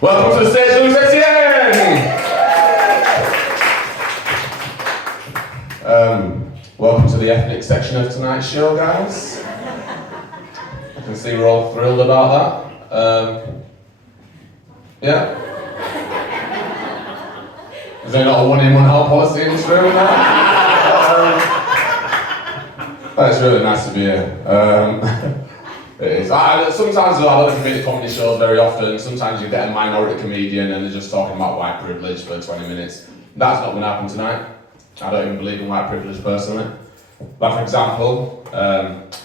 Welcome to the stage, Etienne! Welcome to the ethnic section of tonight's show, guys. I can see we're all thrilled about that. Yeah? Is there not a one in, one out policy in this room now? It's really nice to be here. It is. Sometimes I don't come into comedy shows very often. Sometimes you get a minority comedian and they're just talking about white privilege for 20 minutes. That's not going to happen tonight. I don't even believe in white privilege personally. But for example,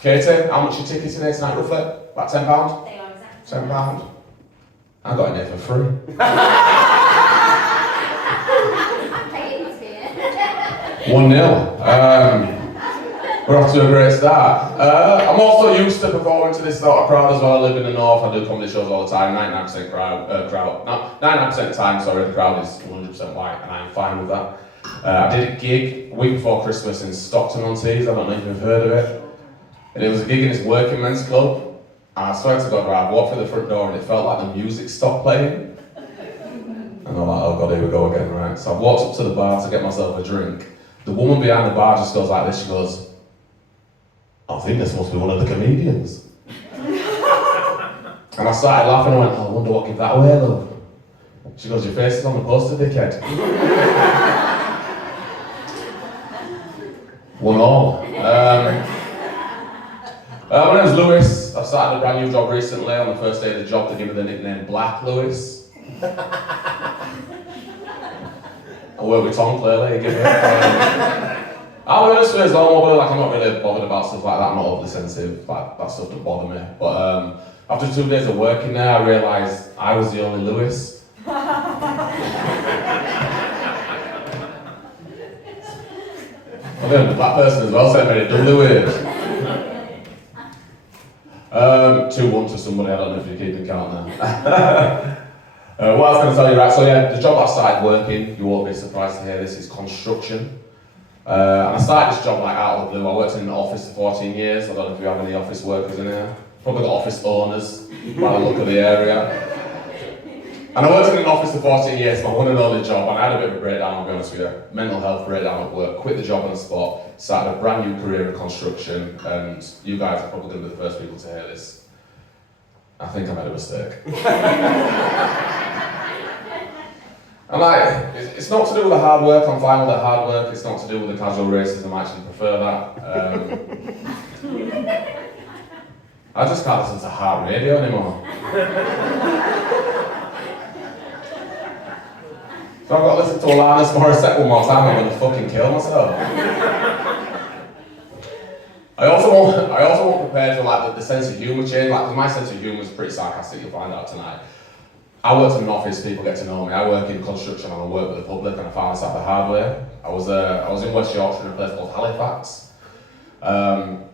Katie, how much are your tickets in here tonight roughly? About £10? They are exactly. £10? I got in here for free. Paying 1-0. We're off to a great start. I'm also used to performing to this sort of crowd as well. I live in the north, I do comedy shows all the time. 99% crowd. 99% of the time, sorry, the crowd is 100% white, and I'm fine with that. I did a gig a week before Christmas in Stockton-on-Tees. I don't know if you've heard of it. And it was a gig in this working men's club. And I swear to God, I walked through the front door and it felt like the music stopped playing. And I'm like, oh God, here we go again, right? So I walked up to the bar to get myself a drink. The woman behind the bar just goes like this, she goes, I think this must be one of the comedians. And I started laughing and I went, I wonder what gave that away, love. She goes, your face is on the poster, dickhead. 1-1. My name's Lewis. I've started a brand new job recently. On the first day of the job, they give me the nickname Black Lewis. I work with Tom, clearly, give it. I'll be honest with you, as well, I'm not really bothered about stuff like that. I'm not overly sensitive, like, that stuff doesn't bother me. But after 2 days of working there, I realised I was the only Lewis. I'm the only black person as well, so I made it doubly weird. 2-1 to somebody, I don't know if you're keeping count now. What I was going to tell you, right, so yeah, the job I started working, you won't be surprised to hear this, is construction. And I started this job like out of the blue. I worked in an office for 14 years. I don't know if you have any office workers in here. Probably got office owners by the look of the area. And I worked in an office for 14 years, my one and only job, and I had a bit of a breakdown, I'll be honest with you. Mental health breakdown at work, quit the job on the spot, started a brand new career in construction, and you guys are probably going to be the first people to hear this. I think I made a mistake. And like, it's not to do with the hard work, I'm fine with the hard work, it's not to do with the casual racism, I actually prefer that. I just can't listen to hard radio anymore. So I've got to listen to Alanis Morissette one more time, I'm going to fucking kill myself. I also want prepared for like the sense of humour change, like 'cause my sense of humour is pretty sarcastic, you'll find out tonight. I worked in an office, people get to know me. I work in construction and I work with the public, and I found this out the hard way. I was in West Yorkshire in a place called Halifax. And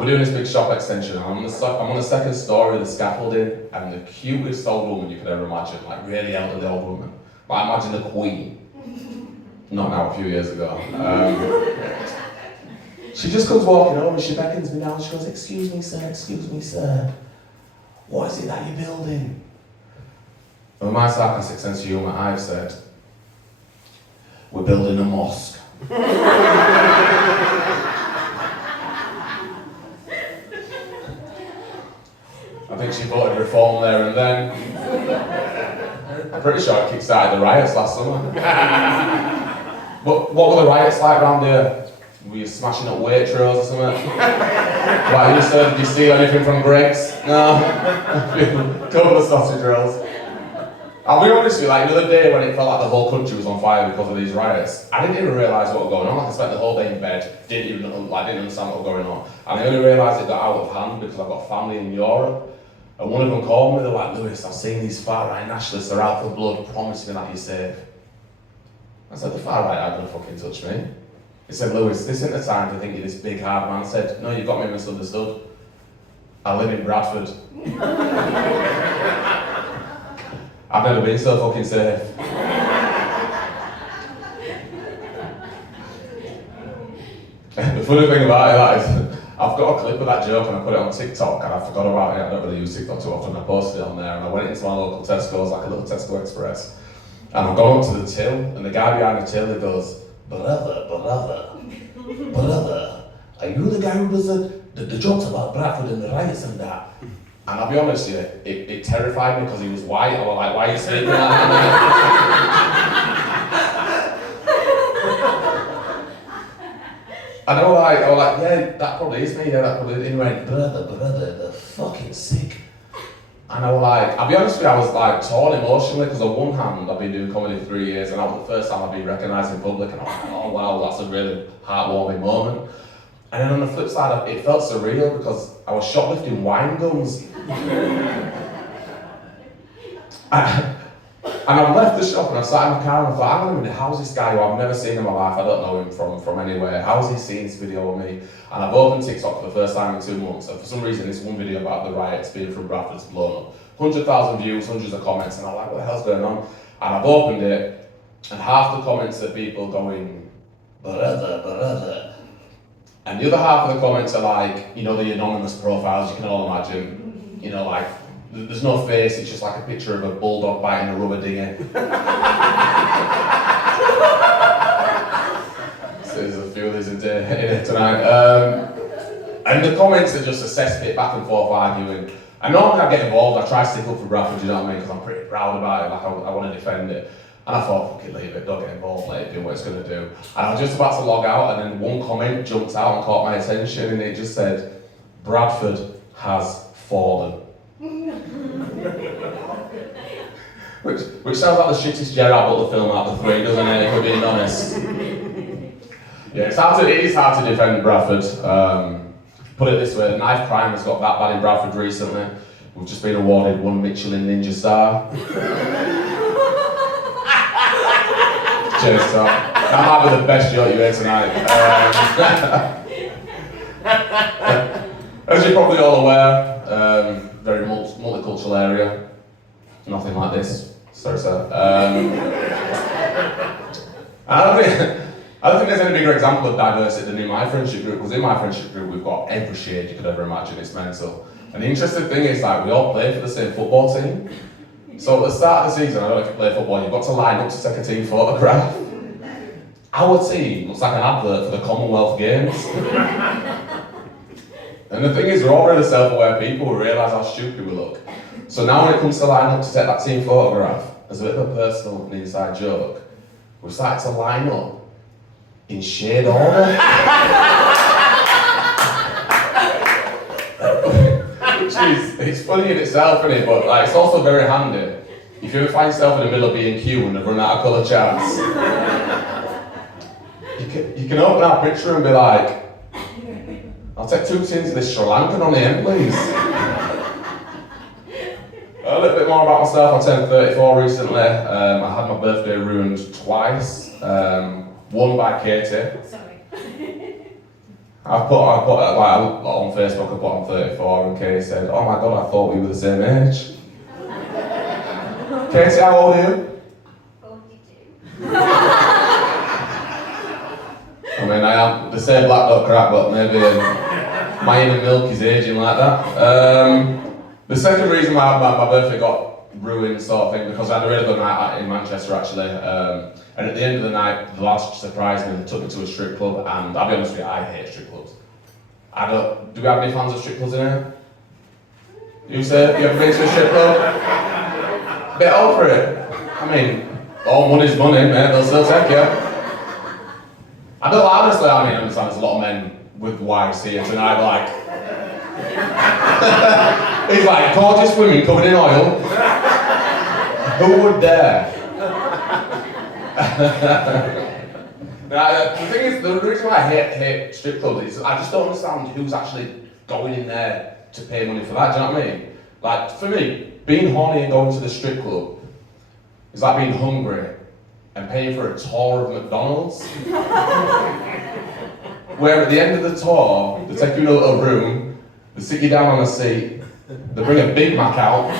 we're doing this big shop extension, and I'm on the second story of the scaffolding, and the cutest old woman you could ever imagine, like really elderly old woman. Like imagine the Queen. Not now, a few years ago. She just comes walking over, she beckons me down, she goes, excuse me sir, what is it that you're building? And with my sarcastic sense of humour, I've said, we're building a mosque. I think she voted reform there and then. I'm pretty sure it kick-started the riots last summer. But what were the riots like around here? Were you smashing up Waitrose or something? Like you said, did you steal anything from Greg's? No? A couple of sausage rolls. I'll be honest with you, like the other day when it felt like the whole country was on fire because of these riots, I didn't even realise what was going on. Like I spent the whole day in bed, didn't understand what was going on. And I only realised it got out of hand because I've got family in Europe. And one of them called me, they're like, Lewis, I've seen these far-right nationalists, they're out for blood, promise me that you're safe. I said, the far-right aren't gonna fucking touch me. He said, Lewis, this isn't the time to think you're this big hard man. I said, no, you've got me misunderstood. I live in Bradford. I've never been so fucking safe. The funny thing about it is, I've got got a clip of that joke and I put it on TikTok and I forgot about it. I don't really use TikTok too often. I posted it on there and I went into my local Tesco's, like a little Tesco Express. And I've gone up to the till and the guy behind the till, he goes, brother, are you the guy who does the jokes about Bradford and the riots and that? And I'll be honest with you, it terrified me because he was white. I was like, why are you saying that? And I was like, yeah, that probably is me, yeah, that probably is. And he went, brother, they're fucking sick. And I was like, I'll be honest with you, I was like torn emotionally because on one hand, I've been doing comedy for 3 years and that was the first time I've been recognised in public and I was like, oh wow, that's a really heartwarming moment. And then on the flip side, it felt surreal because I was shoplifting wine gums. And I've left the shop and I sat in my car and I thought, hang on a minute, how's this guy who I've never seen in my life, I don't know him from anywhere, how's he seen this video of me? And I've opened TikTok for the first time in 2 months, and for some reason this one video about the riots being from Bradford's blown up. 100,000 views, hundreds of comments, and I'm like, what the hell's going on? And I've opened it, and half the comments are people going, brother. And the other half of the comments are like, you know, the anonymous profiles you can all imagine, you know, like, there's no face, it's just like a picture of a bulldog biting a rubber dinghy. So there's a few of these in it tonight. And the comments are just a cesspit back and forth arguing. And normally I get involved, I try to stick up for Bradford, you know what I mean, because I'm pretty proud about it, like I want to defend it. And I thought, fuck it, leave it, don't get involved, let it do what it's going to do. And I was just about to log out, and then one comment jumped out and caught my attention, and it just said, Bradford has fallen. Which sounds like the shittest Gerard Butler film out of the three, doesn't it, if we're being honest? Yeah, it is hard to defend Bradford. Put it this way, the knife crime has got that bad in Bradford recently. We've just been awarded 1 Michelin Ninja Star. Cheers, Tom. That might be the best joke you heard tonight. As you're probably all aware, very multicultural area. Nothing like this. Sorry, sir. I don't think there's any bigger example of diversity than in my friendship group, because in my friendship group we've got every shade you could ever imagine, it's mental. And the interesting thing is, like, we all play for the same football team. So at the start of the season, I don't know if you play football, you've got to line up to take a team photograph. Our team looks like an advert for the Commonwealth Games. And the thing is, we're all really self-aware people who realise how stupid we look. So now when it comes to line up to take that team photograph, as a bit of a personal and inside joke, we've started to line up in shade order. Which is, it's funny in itself, isn't it? But like, it's also very handy. If you ever find yourself in the middle of B&Q and they've run out of colour charts, you can open our picture and be like, I'll take 2 tins of this Sri Lankan on the end, please. A little bit more about myself. I turned 34 recently. I had my birthday ruined twice. One by Katie. Sorry. I put like on Facebook, I put I'm 34 and Katie said, oh my god, I thought we were the same age. Katie, how old are you? 42. I mean, I am the same black dot crap, but maybe my inner milk is aging like that. The second reason why my birthday got ruined, sort of thing, because I had a really good night in Manchester actually. And at the end of the night, the lads surprised me and took me to a strip club. And I'll be honest with you, I hate strip clubs. Do we have any fans of strip clubs in here? You say, you ever been to a strip club? Bit old for it. I mean, all money's money, mate, they'll still take you. I don't honestly, I understand there's a lot of men with wives here tonight, like, he's like, gorgeous women covered in oil. Who would dare? Now, the thing is, the reason why I hate strip clubs is I just don't understand who's actually going in there to pay money for that, do you know what I mean? Like, for me, being horny and going to the strip club is like being hungry and paying for a tour of McDonald's. Where at the end of the tour, they take you in a little room, they sit you down on a seat, they bring a Big Mac out,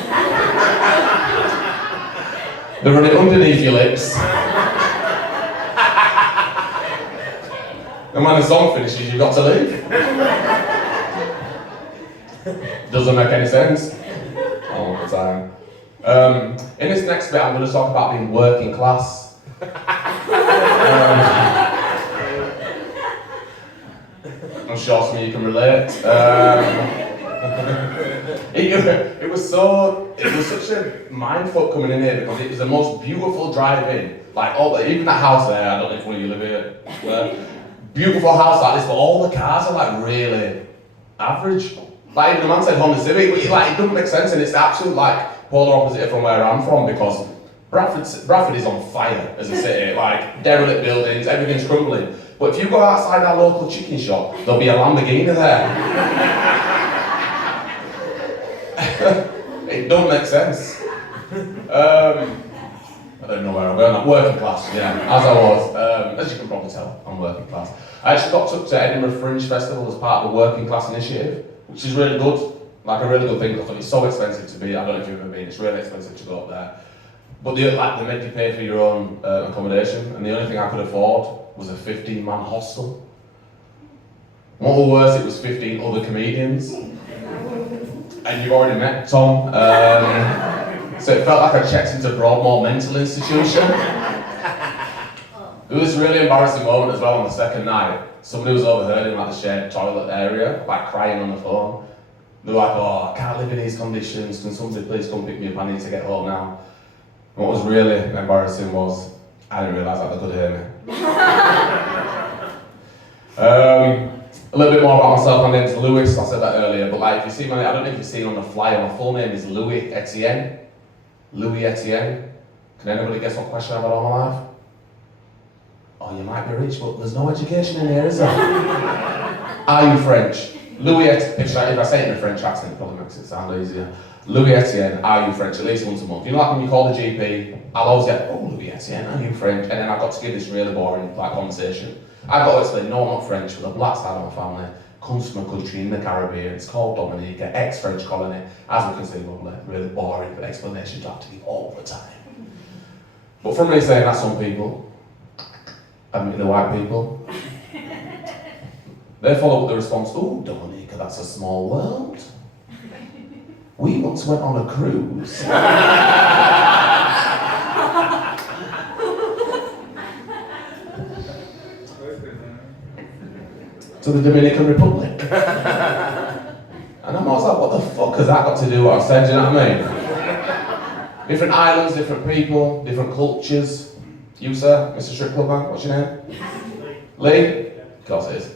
they run it underneath your lips, and when the song finishes, you've got to leave. Doesn't make any sense. All the time. In this next bit, I'm going to talk about being working class. I'm sure some of you can relate. It was such a mindfuck coming in here because it was the most beautiful drive-in. Like even that house there, I don't know if one of you live here. Beautiful house like this, but all the cars are like really average. Like even the man said Honda Civic, but it doesn't make sense, and it's the absolute like polar opposite from where I'm from because Bradford is on fire as a city. Like derelict buildings, everything's crumbling. But if you go outside our local chicken shop, there'll be a Lamborghini there. It don't make sense. I don't know where I'm going. I'm working class, yeah, as I was. As you can probably tell, I'm working class. I actually got took to Edinburgh Fringe Festival as part of the Working Class Initiative, which is really good. Like a really good thing because it's so expensive to be. I don't know if you've ever been. It's really expensive to go up there. But they make you pay for your own accommodation, and the only thing I could afford was a 15-man hostel. What was worse, it was 15 other comedians. And you've already met Tom. So it felt like I checked into Broadmoor Mental Institution. It was a really embarrassing moment as well on the second night. Somebody was overheard in like the shared toilet area, like crying on the phone. They were like, oh, I can't live in these conditions. Can somebody please come pick me up? I need to get home now. And what was really embarrassing was I didn't realise that they could hear me. A little bit more about myself. My name's Lewis. I said that earlier, but like if you see I don't know if you've seen on the flyer, my full name is Louis Etienne. Louis Etienne. Can anybody guess what question I've had all my life? Oh, you might be rich, but there's no education in here, is there? Are you French? Louis Etienne. If I say it in a French accent, it probably makes it sound easier. Louis Etienne, are you French? At least once a month. You know, like when you call the GP, I'll always get, oh, Louis Etienne, are you French? And then I've got to give this really boring conversation. I've got to explain, no, I'm not French, but the black side of my family comes from a country in the Caribbean. It's called Dominica, ex-French colony. As we can see, lovely, really boring explanation to have to give all the time. But from me saying that, some people, the white people, they follow up the response, oh, Dominica, that's a small world. We once went on a cruise. To the Dominican Republic. And I'm always like, what the fuck has that got to do with what I said, do you know what I mean? Different islands, different people, different cultures. You, sir, Mr. Strip Club Man, what's your name? Lee? Of course it is.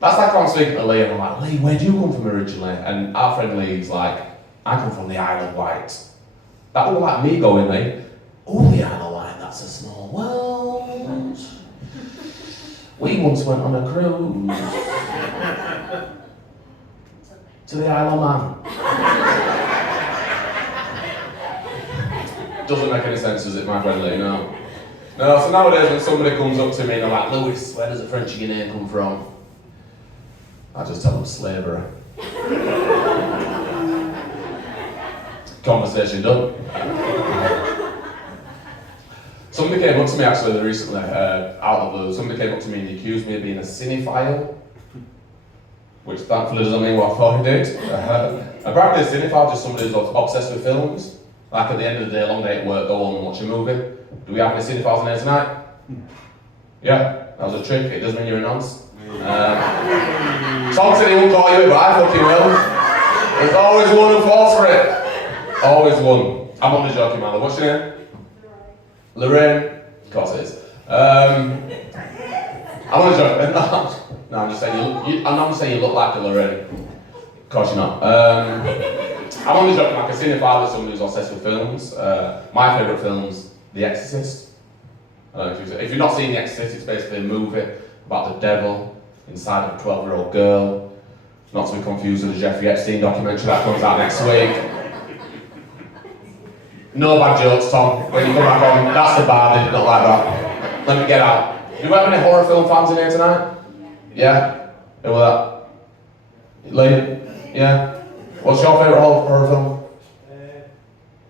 That's like I'm speaking to Lee and I'm like, Lee, where do you come from originally? And our friend Lee's like, I come from the Isle of Wight. That would be like me going, Lee, oh, the Isle of Wight, that's a small world. We once went on a cruise to the Isle of Man. Doesn't make any sense, does it, my friend Lee? No. No, so nowadays when somebody comes up to me and they're like, Lewis, where does the French Guinean come from? I just tell them slavery. Conversation done. Somebody came up to me actually recently, out of the blue, somebody came up to me and accused me of being a cinephile, which thankfully doesn't mean what I thought he did. Apparently a cinephile is just somebody who's obsessed with films. Like at the end of the day, long day at work, go home and watch a movie. Do we have any cinephiles in here tonight? Yeah, that was a trick, it does mean you're a nonce. Tom said he won't call you, but I fucking will. There's always one who falls for it. Always one. I'm only joking, man. What's your name? Lorraine? Of course it is. I'm only joking. No, I'm just saying I'm not saying you look like a Lorraine. Of course you're not. I'm only joking. Like a cinephile is somebody who's obsessed with films. My favourite film's The Exorcist. I don't know if you've not seen The Exorcist, it's basically a movie about the devil inside of a 12-year-old girl. Not to be confused with the Jeffrey Epstein documentary that comes out next week. No bad jokes, Tom. When you come back on, that's the bar, they did not like that. Let me get out. Do we have any horror film fans in here tonight? Yeah? Who was that? Lee? Yeah? What's your favourite horror film?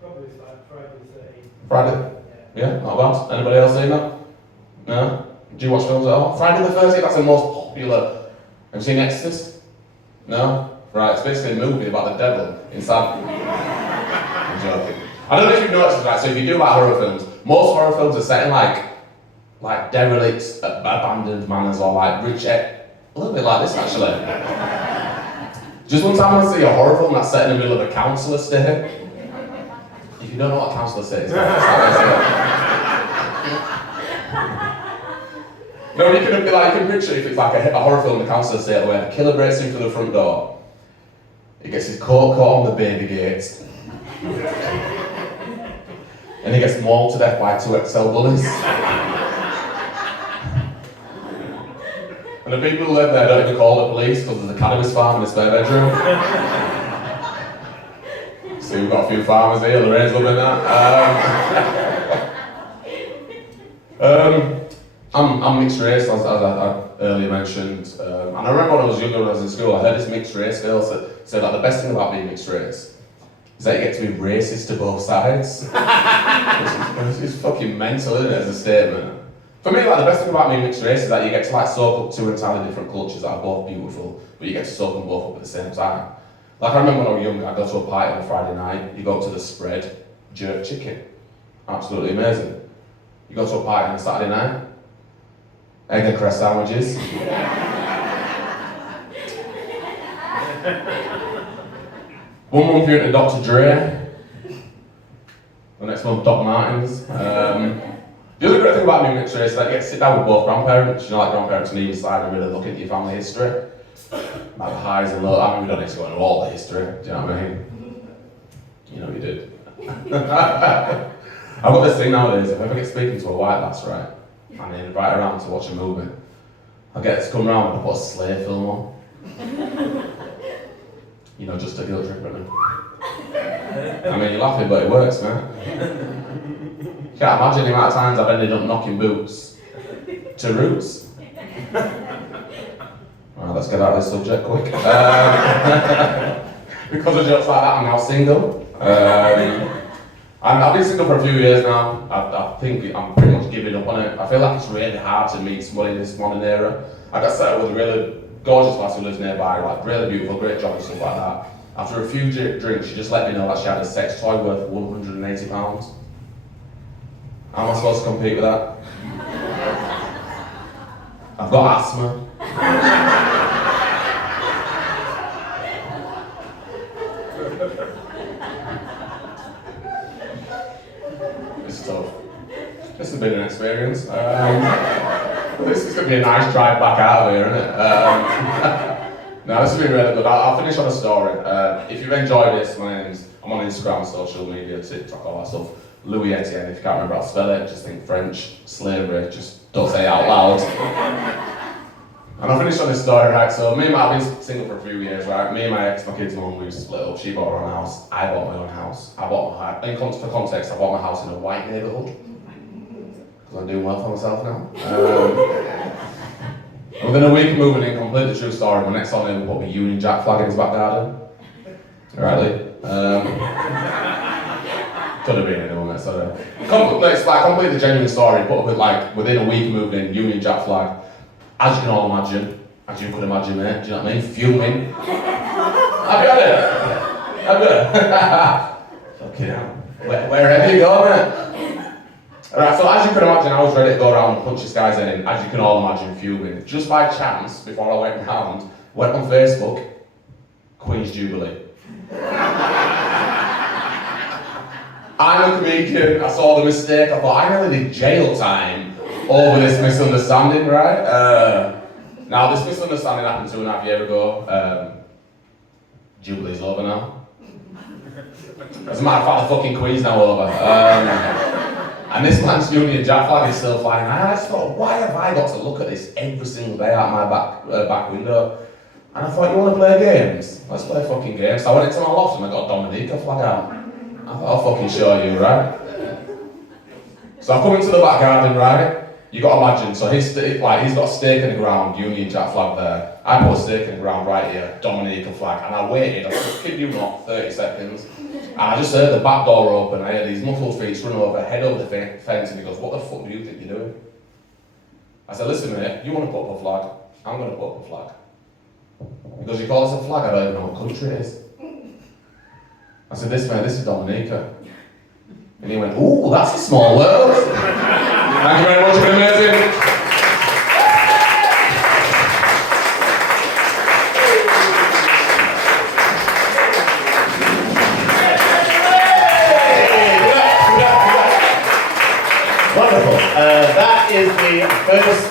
Probably it's like Friday the 13th. Friday? Yeah, not bad. Anybody else seen that? No? Do you watch films at all? Friday the 13th, that's the most popular. Have you seen Exorcist? No? Right, it's basically a movie about the devil inside. I'm joking. I don't know if you've noticed this, right? So if you do like horror films, most horror films are set in like derelict, abandoned manors or like rich, a little bit like this actually. Just one time I see a horror film that's set in the middle of a council estate. If you don't know what a council estate is, no, you can picture if it's like a horror film in the council estate where the killer breaks in through the front door. He gets his coat caught on the baby gate. And he gets mauled to death by 2 XL bullies. And the people who live there don't even call the police because there's a cannabis farm in the spare bedroom. See, we've got a few farmers here, Lorraine's loving that. I'm mixed race, as I earlier mentioned. And I remember when I was younger, when I was in school, I heard this mixed race girl say that the best thing about being mixed race is that you get to be racist to both sides. It's fucking mental, isn't it, as a statement? For me, like, the best thing about being mixed race is that you get to like soak up 2 entirely different cultures that are both beautiful, but you get to soak them both up at the same time. Like I remember when I was young, I'd go to a party on a Friday night, you go up to the spread, jerk chicken. Absolutely amazing. You go to a party on a Saturday night, egg and cress sandwiches. One month you're into Dr. Dre, the next month Doc Martens. The other great thing about being mixed race is that you get to sit down with both grandparents. You know, like grandparents on either side and really look into your family history. Like the highs and lows. I mean, we don't need to go into all the history, do you know what I mean? You know you did. I've got this thing nowadays, if I ever get speaking to a white lass, right, and they invite her around to watch a movie, I get to come round and put a Slayer film on. You know, just a guilt trip, really. I mean, you're laughing, but it works, man. Can't imagine the amount of times I've ended up knocking boots to roots. Right, let's get out of this subject quick. Because of jokes like that, I'm now single. I've been single for a few years now. I think I'm pretty much giving up on it. I feel like it's really hard to meet somebody in this modern era. I got set up with a really gorgeous lass who lives nearby, like really beautiful, great job and stuff like that. After a few drinks, she just let me know that she had a sex toy worth £180. How am I supposed to compete with that? I've got asthma. It's tough. This has been an experience. This is going to be a nice drive back out of here, isn't it? No, this has been really good. I'll finish on a story. If you've enjoyed this, I'm on Instagram, social media, TikTok, all that stuff. Louis Etienne, if you can't remember how to spell it, just think French, slavery, just don't say it out loud. And I'll finish on this story, right? So I've been single for a few years, right? Me and my ex, my kids' mum, we split up. She bought her own house, I bought my own house. For context, I bought my house in a white neighbourhood. Because I'm doing well for myself now. Within a week of moving in, completely true story, my next door neighbour put a Union Jack flag in his back garden. Right, Lee? Could have been anyone, sorry. It's like completely genuine story, but within a week of moving in, Union Jack flag. As you can all imagine, as you could imagine, mate, do you know what I mean? Fuming. Have you had it? Have you? Fucking hell. Wherever you go, mate. Alright, so as you can imagine, I was ready to go around and punch this guy's head in, as you can all imagine, fuming. Just by chance, before I went round, went on Facebook, Queen's Jubilee. I'm a comedian, I saw the mistake, I thought I nearly did jail time over this misunderstanding, right? Now this misunderstanding happened 2.5 years ago. Jubilee's over now. As a matter of fact, the fucking Queen's now over. And this man's Union Jack flag is still flying. I just thought, why have I got to look at this every single day out my back window? And I thought, you want to play games? Let's play fucking games. So I went into my loft and I got a Dominica flag out. I thought, I'll fucking show you, right? So I come into the back garden, right? You got to imagine, so he's got a stake in the ground, Union Jack flag there. I put a stake in the ground right here, Dominica flag, and I waited, I kid you not, 30 seconds. And I just heard the back door open, I heard these muffled feet run over, head over the fence, and he goes, what the fuck do you think you're doing? I said, listen mate, you want to put up a flag? I'm going to put up a flag. He goes, you call this a flag? I don't even know what country it is. I said, this is Dominica. And he went, ooh, that's a small world. Thank you very much, you've been amazing. Wonderful. That is the first